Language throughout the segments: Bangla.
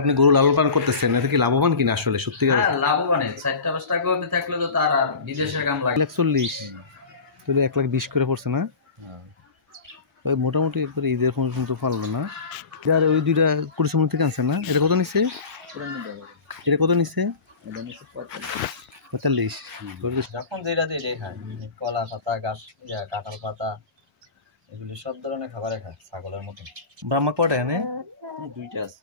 আপনি গরু লালন পালন করতেছেন, এটা কি লাভবান কিনা আসলে সত্যিকার? হ্যাঁ, লাভবান। 4টা 5টা গরু থাকলে তো তার আর বিদেশের কাম লাগে। 1,40,000 তাহলে 1,20,000 করে পড়ছে না? ওই মোটামুটি একবারে ঈদের পর্যন্ত পারলো না। আর ওই দুইটা কুড়িসমুখ থেকে আনছেন না? এটা কত নিচ্ছে? এটা কত নিচ্ছে? 45। যখন যেটা দিয়ে এটাই খায়, কলা পাতা, গাছ, কাঁঠাল পাতা, এগুলি সব ধরনের খাবারে খায় ছাগলের মতো। ব্রাহ্মা কটা এনে? 2টা আছে।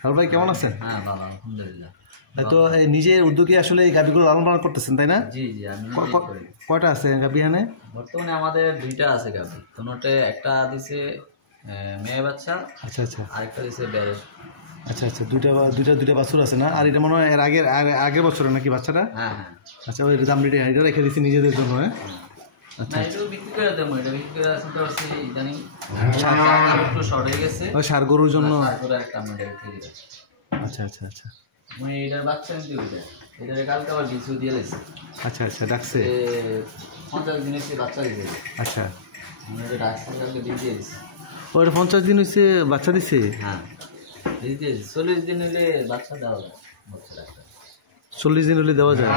হ্যালো ভাই, কেমন আছেন? হ্যাঁ, ভালো, আলহামদুলিল্লাহ। তো এই নিজের উদ্যোগে আসলে এই গাভীগুলো লালন পালন করতেছেন, তাই না? জি জি, আমি কয়টা আছে গাভী এখানে? বর্তমানে আমাদের 2টা আছে গাভী। তোনোটে একটা দিছে মেয়ে বাচ্চা। আচ্ছা আচ্ছা, আরেকটা দিছে বেড়ে। আচ্ছা আচ্ছা, দুইটা বাছুর আছে না? আর এটা মনে হয় এর আগের বছরে নাকি বাচ্চাটা? হ্যাঁ হ্যাঁ। আচ্ছা, ওই দাম এটা রেখে দিচ্ছি নিজেদের জন্য। হ্যাঁ, আচ্ছা, এটাও বিক্রি করে দেবো। এটা বিক্রি করে আসতে পারছি ইদানিং একটু শর্ট হয়ে গেছে। ওই সার গরুর জন্য তারপরে একটা আমরা রেখে দিই। আচ্ছা আচ্ছা আচ্ছা, মানে এটার বাচ্চা নিতে ওইটা এটার কালকে আবার বিছু দিয়ে লেছে। আচ্ছা আচ্ছা, ডাকছে 50 দিনের সে বাচ্চা দিয়েছে। আচ্ছা, আমরা এটা ডাকছে কালকে দিয়ে দিয়েছি। ওর 50 দিন হয়েছে বাচ্চা দিছে? হ্যাঁ, দিয়ে দিয়েছি। 40 দিন হলে বাচ্চা দেওয়া যায়। 40 দিন হলে দেওয়া যায়?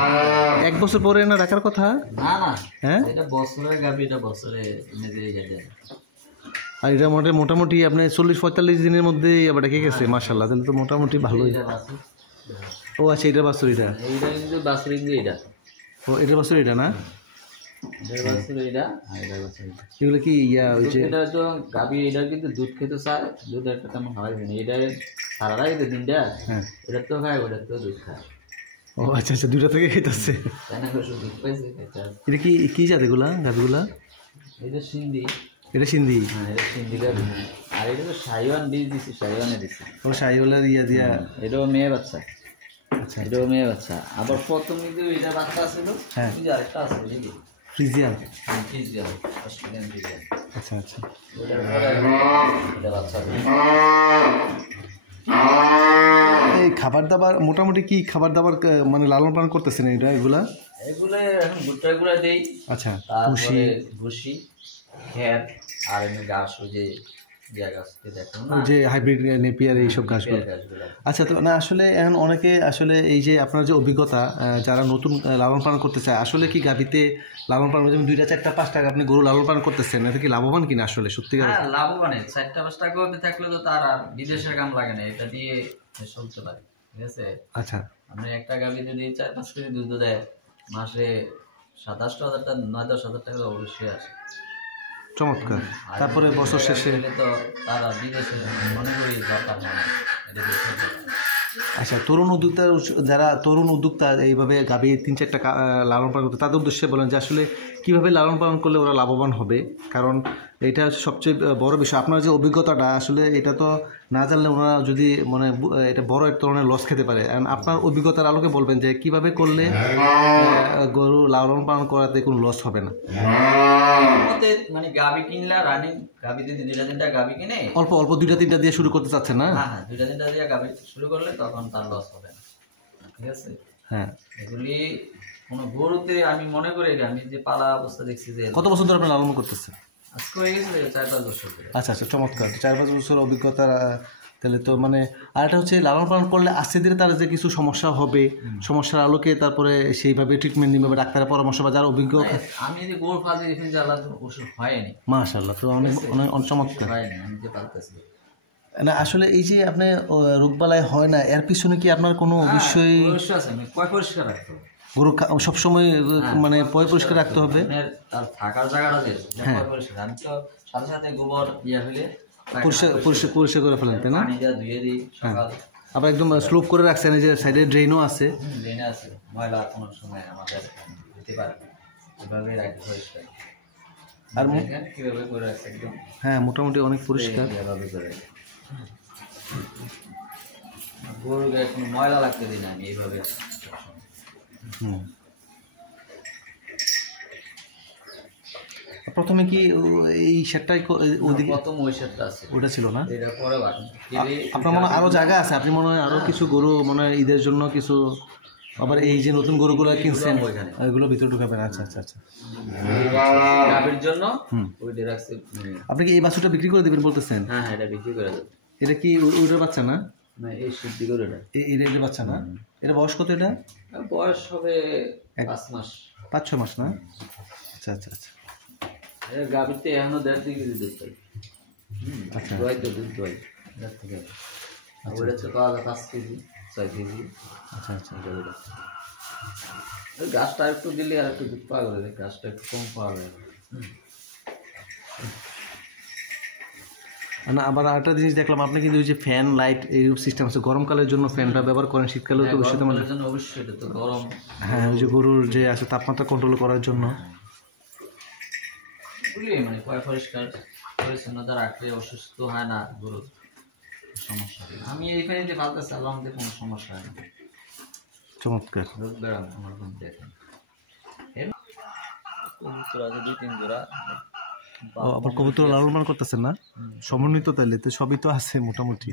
1 বছর পরে না রাখার কথা? না না, হ্যাঁ, এটা বছরের গাভী, এটা বছরে নিজে যায়। আর এটা মোটামুটি আপনি 40-45 দিনের মধ্যে আবার রেখে গেছে। মাশাআল্লাহ, তাহলে তো মোটামুটি ভালোই। ও আচ্ছা, এটা বাছুর, এটা কিন্তু বাছুর এটা। ও, এটা বাছুর, এটা না? এগুলো কি এটা তো গাভী, এটা কিন্তু দুধ খেতে চায়, দুধ একটা তেমন হয় না। এটা সারা রাত কিন্তু দিনটা, হ্যাঁ, এটা তো খায়, ওটা তো দুধ খায়। ও আচ্ছা আচ্ছা, দুইটা থেকে খেতেছে। দুধ পাইছে। এটা কি জাত এগুলা গাভীগুলা? এটা সিন্ধি। এটা সিন্ধি? হ্যাঁ, এটা সিন্ধি গাভী। আর এটা তো শাহিওয়ান বীজ দিছি, শাহিওয়ানে দিছি। ও, শাহিওয়ালের দিয়া। এটাও মেয়ে বাচ্চা। আচ্ছা, এটাও মেয়ে বাচ্চা। আবার প্রথম কিন্তু এটা বাচ্চা ছিল। হ্যাঁ, আরেকটা আছে ফ্রিজিয়ান। Friesian, Australian Friesian. আচ্ছা আচ্ছা, এটা বাচ্চা। এই খাবার দাবার মোটামুটি কি খাবার দাবার মানে লালন পালন করতেছেন এগুলা এখন ভুট্টা গুঁড়া দেই। আচ্ছা, ভুসি, খের, আর এমনি গাছ, ওই যে হাইব্রিড নেপিয়ার এইসব গাছগুলো। আচ্ছা, তো না আসলে এখন অনেকে আসলে এই যে আপনার যে অভিজ্ঞতা, যারা নতুন লালন পালন করতে চায়, আসলে কি গাভীতে লালন পালন, যেমন 2টা 4টা 5টা আপনি গরু লালন পালন করতেছেন, এটা কি লাভবান কিনা আসলে সত্যিকার? হ্যাঁ, লাভবান। 4টা 5টা গরু থাকলে তো তার আর বিদেশের কাম লাগে না, এটা দিয়ে চলতে পারে। ঠিক আছে। আচ্ছা, আপনি একটা গাভী যদি 4-5 কেজি দুধ দেয়, মাসে 27,000 টাকা 9-10,000 টাকা অবশ্যই আসে। চমৎকার। তারপরে বছর শেষে তো তারা বিদেশে মনে করি দরকার হয়। আচ্ছা, যারা তরুণ উদ্যোক্তা এইভাবে গাভী 3-4টা লালন পালন করতে, তাদের উদ্দেশ্যে বলেন যে আসলে কীভাবে লালন পালন করলে ওরা লাভবান হবে, কারণ এটা সবচেয়ে বড় বিষয়। আপনার যে অভিজ্ঞতাটা, আসলে এটা তো না জানলে ওরা যদি মানে এটা বড় এক ধরনের লস খেতে পারে। আপনার অভিজ্ঞতার আলোকে বলবেন যে কিভাবে করলে গরু লালন পালন করাতে কোনো লস হবে না। মানে গাভী কিনলা, রানিং গাভী যদি 2-3টা গাভী কিনে অল্প 2-3টা দিয়ে শুরু করতে চাচ্ছেন না? হ্যাঁ, 2-3টা দিয়ে গাভী শুরু করলে তখন তার লস হবে না। ঠিক আছে। হ্যাঁ, এগুলি কোনো গরুতে আমি মনে করি, আমি যে পালা অবস্থা দেখছি যে। কত বছর ধরে আপনি লালন করতেছেন? আজকে হয়ে গেছে 4-5 বছর ধরে। আচ্ছা আচ্ছা, চমৎকার। 4-5 বছর অভিজ্ঞতা। তাহলে তো মানে, আর এটা হচ্ছে লালন পালন করলে আস্তে ধীরে তার যে কিছু সমস্যা হবে, সমস্যার আলোকে তারপরে সেইভাবে ট্রিটমেন্ট নিবে, ডাক্তারের পরামর্শ বা যারা অভিজ্ঞ। আমি যদি গরু ফাঁসি দেখেন যে আল্লাহ ওষুধ হয়নি। মাশাআল্লাহ, তো অনেক চমৎকার। হয়নি, আমি যে পালতেছি না আসলে এই যে আপনি রোগবালাই হয় না, এর পিছনে কি আপনার কোনো বিষয় আছে? আমি পরিষ্কার রাখতে হবে গরু সবসময়, মানে পরিষ্কার রাখতে হবে। তার থাকার জায়গাটা যে পরিষ্কার। আমি তো সাথে সাথে গোবর হলে পরিষ্কার করে ফেলেন, তাই না? পানি দিয়ে ধুয়ে দিই সকাল। আবার একদম স্লোপ করে রাখছেন, এই যে সাইডে ড্রেনও আছে। ড্রেন আছে, ময়লা কোনো সময় আমাদের দিতে পারে, এভাবে রাখি পরিষ্কার। আর কিভাবে করে রাখছে একদম, হ্যাঁ, মোটামুটি অনেক পরিষ্কার। এভাবে করে গরু গায়ে কোনো ময়লা লাগতে দিই না আমি, এইভাবে। প্রথমে কি এই শেডটাই ওদিকে? প্রথম ওই শেডটা আছে, ওটা ছিল না? এটা পরে আপনার মনে হয় আরো জায়গা আছে, আপনি মনে হয় আরো কিছু গরু মনে হয় ঈদের জন্য কিছু, আবার এই যে নতুন গরুগুলো কিনছেন ওইগুলো ভিতরে ঢুকাবেন। আচ্ছা আচ্ছা আচ্ছা, গাভীর জন্য ওইটা রাখছে। আপনি কি এই বাছুরটা বিক্রি করে দিবেন বলতেছেন? হ্যাঁ, এটা বিক্রি করে দেব। এটা কি ওইটার বাচ্চা না? না এই সিদ্ধি করে এটা এর বাচ্চা না? এটা বয়স কত? এটা বয়স হবে 5 মাস 5-6 মাস না? আচ্ছা আচ্ছা আচ্ছা গাভীতে এখনো 1.5 কেজি দুধ পাই। আচ্ছা দোয়াই তো দুধ দোয়াই এর থেকে। আর ওটা হচ্ছে পাওয়া যায় 5 কেজি 6 কেজি। আচ্ছা আচ্ছা ওই গাছটা একটু দিলে আর একটু দুধ পাওয়া যাবে, গাছটা একটু কম পাওয়া যাবে। না আবার আরেকটা জিনিস দেখলাম আপনি কিন্তু ওই যে ফ্যান লাইট এই সিস্টেম আছে, গরমকালের জন্য ফ্যানটা ব্যবহার করেন, শীতকালেও তো অবশ্যই মানে জন্য অবশ্যই এটা তো গরম। হ্যাঁ ওই যে গরুর যে আছে তাপমাত্রা কন্ট্রোল করার জন্য। মানে পরিষ্কার পরিচ্ছন্নতা রাখলে অসুস্থ হয় না গরুর, সমস্যা হয় না। আমি এইখানে যে পালতেছি আলহামদুলিল্লাহ কোনো সমস্যা হয় না। চমৎকার। রোগ বেড়াম আমার মধ্যে এখন কবুতর আছে 2-3 জোড়া। আবার কবুতর লালন পালন করতেছেন না? সমন্বিত তাইলে তো সবই তো আছে মোটামুটি।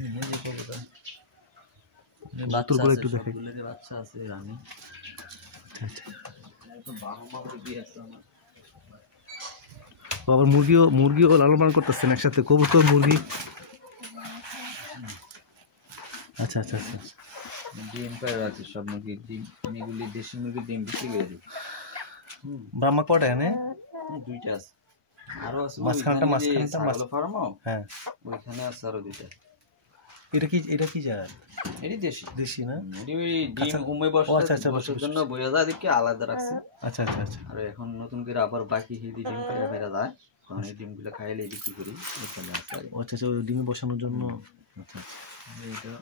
কবুতরগুলো একটু দেখে। বাচ্চা আছে রানী। আচ্ছা তো বাবা মা দিয়ে আছে আমার। আবার মুরগিও লালন পালন করতেছেন একসাথে, কবুতর মুরগি। আচ্ছা আচ্ছা আচ্ছা ডিম পাড়া আছে সব মুরগির ডিম, এগুলি দেশি মুরগির ডিম বিক্রি করে দিই। ব্রাহ্মা কটা এনে? 2টা আছে, আরো আছে মাঝখানটা ফার্মও। হ্যাঁ ওইখানে আছে আরো 2টা। এটা কি জাত? এটি দেশি না? ডিম উমে বসার জন্য বইয়া যায় দেখি আলাদা রাখছি। আচ্ছা আচ্ছা আচ্ছা আর এখন নতুন করে আবার বাকি হিদি ডিম পাড়া ফেরা যায়, কারণ এই ডিমগুলো খাইলে বিক্রি করি। আচ্ছা আচ্ছা ওই ডিমে বসানোর জন্য। আচ্ছা এটা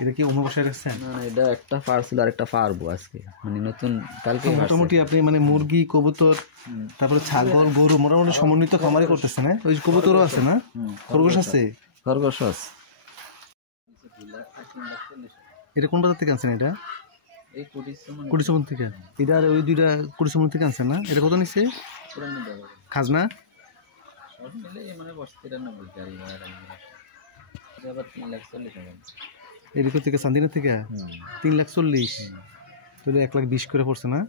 এটা কি উমে বসায় রাখছেন? না এটা একটা পারছিল আর একটা পারবো আজকে, মানে নতুন কালকে। মোটামুটি আপনি মানে মুরগি কবুতর তারপরে ছাগল গরু মোটামুটি সমন্বিত খামারি করতেছেন। হ্যাঁ ওই কবুতরও আছে না? খরগোশ আছে? খরগোশ আছে। এটা কোন বাজার থেকে আনছেন? এটা এই কুড়িসমন থেকে। এটা আর ওই 2টা কুড়িসমন থেকে আনছেন না? এটা কত নিচ্ছে খাজনা? এদিক থেকে চান্দিনা থেকে 3,40,000, তাহলে 1,20,000 করে পড়ছে না?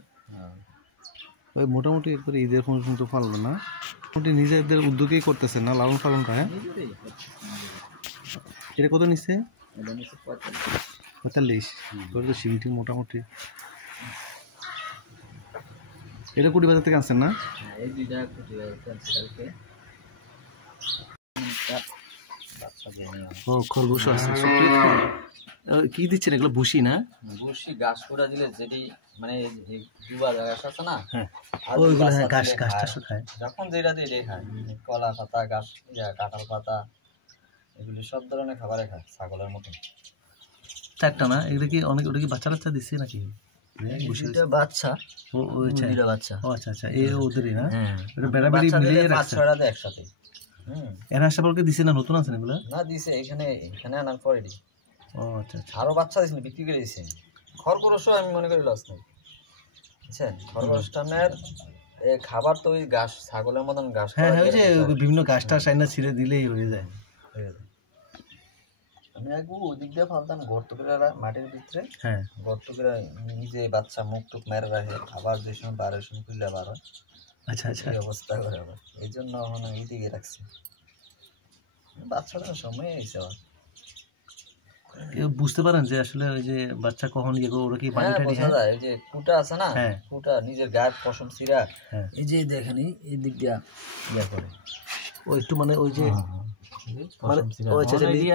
ওই মোটামুটি একবারে ঈদের পর্যন্ত পারলো না, মোটামুটি নিজেদের উদ্যোগেই করতেছে না লালন পালনটা? হ্যাঁ এটা কত নিচ্ছে? 45 করে তো সিংটি মোটামুটি। এটা কুড়ি বাজার থেকে আনছেন না? ও খরগোশ আছে। কি দিচ্ছেন এগুলো? ভুসি না? ভুসি ঘাস করে দিলে যেটি মানে দুবার ঘাস আছে না, হ্যাঁ ওইগুলো হ্যাঁ ঘাসটা খায়। যখন যেটা দিয়ে এটাই খায়, কলা পাতা ঘাস কাঁঠাল পাতা এগুলি সব ধরনের খাবারে খায় ছাগলের মতো। 4টা না? এগুলো কি অনেক? ওটা কি বাচ্চা দিচ্ছে নাকি? বাচ্চা বাচ্চা। ও আচ্ছা আচ্ছা এই ওদেরই না? হ্যাঁ এটা বেড়াবেড়ি মিলিয়ে রাখছে 5-6টা দেয় একসাথে। এর হাসপাতালকে দিছে না? নতুন আছে এগুলো? না দিছে এখানে আনার পরে দি। ও আচ্ছা আচ্ছা আরো বাচ্চা দিছে বিক্রি করে দিছে। খরগোশও আমি মনে করি লস নেই, বুঝছেন? খরগোশটানের খাবার তো ওই ঘাস ছাগলের মতন ঘাস। হ্যাঁ ওই যে বিভিন্ন ঘাসটা সাইনা ছিঁড়ে দিলেই হয়ে যায়। আমি ওদিক দিয়ে ফালতাম গর্ত করে মাটির ভিতরে। হ্যাঁ গর্ত করে নিজে বাচ্চা মুখ টুক মেরে রাখে, আবার যে সময় 12 সময় খুললে 12। আচ্ছা আচ্ছা অবস্থা করে আবার এই জন্য এখন এইদিকে রাখছি। বাচ্চাটার সময় এসে বুঝতে পারেন যে আসলে ওই যে বাচ্চা কখন ইয়ে করে? ওরা কি পানি টানি? বোঝা যায় ওই যে কুটা আছে না, কুটা নিজের গায়ের পশম চিরা এই যে দেখেন এই দিক দিয়া ইয়া করে ও একটু মানে ওই যে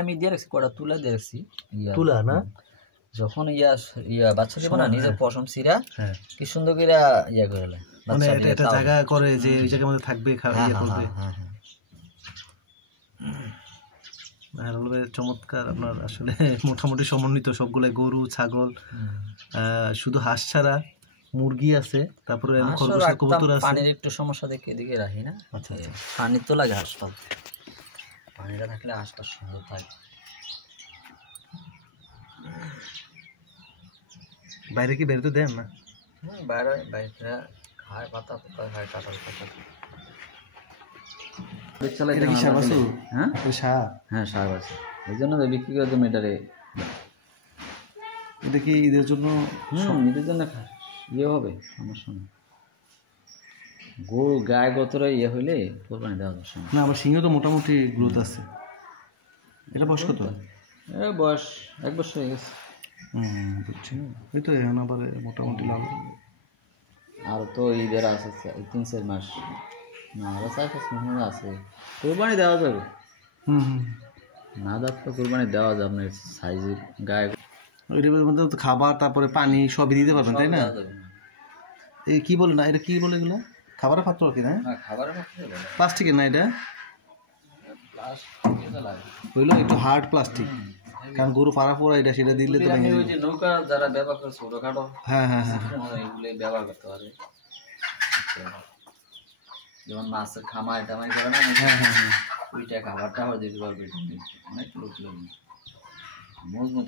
আমি দিয়ে রাখছি কটা তুলা দিয়ে রাখছি। তুলা না? যখন বাচ্চা দেবো না নিজের পশম চিরা কি সুন্দর করে ইয়া করে মানে এটা জায়গা করে যে ওই জায়গার মধ্যে থাকবে ইয়ে করবে। চমৎকার আপনার আসলে মোটামুটি সমন্বিত সবগুলো গরু ছাগল, শুধু হাঁস ছাড়া মুরগি আছে, তারপরে খরগোশ কবুতর আছে। পানির একটু সমস্যা দেখে এদিকে রাখি না। আচ্ছা আচ্ছা পানি তো লাগে হাঁসপাল, পানিটা থাকলে হাঁসটা সুন্দর থাকে। বাইরে কি বেরোতে দেন না? বাইরে খায় পাতা পাতা খায় কাঁঠাল পাতা। হ্যাঁ সার আছে এই জন্য বিক্রি করার জন্য এটারে। এটা কি ঈদের জন্য? ঈদের জন্য ইয়ে হবে সমস্যা নেই। গরু গায়ে গতরে ইয়ে হইলে কোরবানি দেওয়া যাবে না। আমার সিংহ তো মোটামুটি গ্রোথ আছে। এটা বয়স কত? বয়স 1 বছর হয়ে গেছে। বুঝছি। এই তো এখন আবার মোটামুটি লাল। আর তো ঈদের আছে 3-4 মাস, না আরো 4-5 মাস আছে, কোরবানি দেওয়া যাবে। না দাঁত তো কোরবানি দেওয়া যাবে না, সাইজের গায়ে ওইটার মধ্যে তো খাবার তারপরে পানি সবই দিতে পারবেন তাই না? এই কি বলে না, এটা কি বলে এগুলো? খাবারের পাত্র কি না? খাবারের পাত্র প্লাস্টিকের না এটা? হইলো একটু হার্ড প্লাস্টিক, কারণ গরু পাড়া পোড়া এটা সেটা দিলে তো ভেঙে যাবে। নৌকা যারা ব্যবহার করে ছোটখাটো, হ্যাঁ হ্যাঁ হ্যাঁ এগুলো ব্যবহার করতে পারে, যেমন মাছের খামার টামাই করে না, হ্যাঁ হ্যাঁ হ্যাঁ ওইটা খাবার টাবার দিতে পারবে, অনেক লোক মজবুত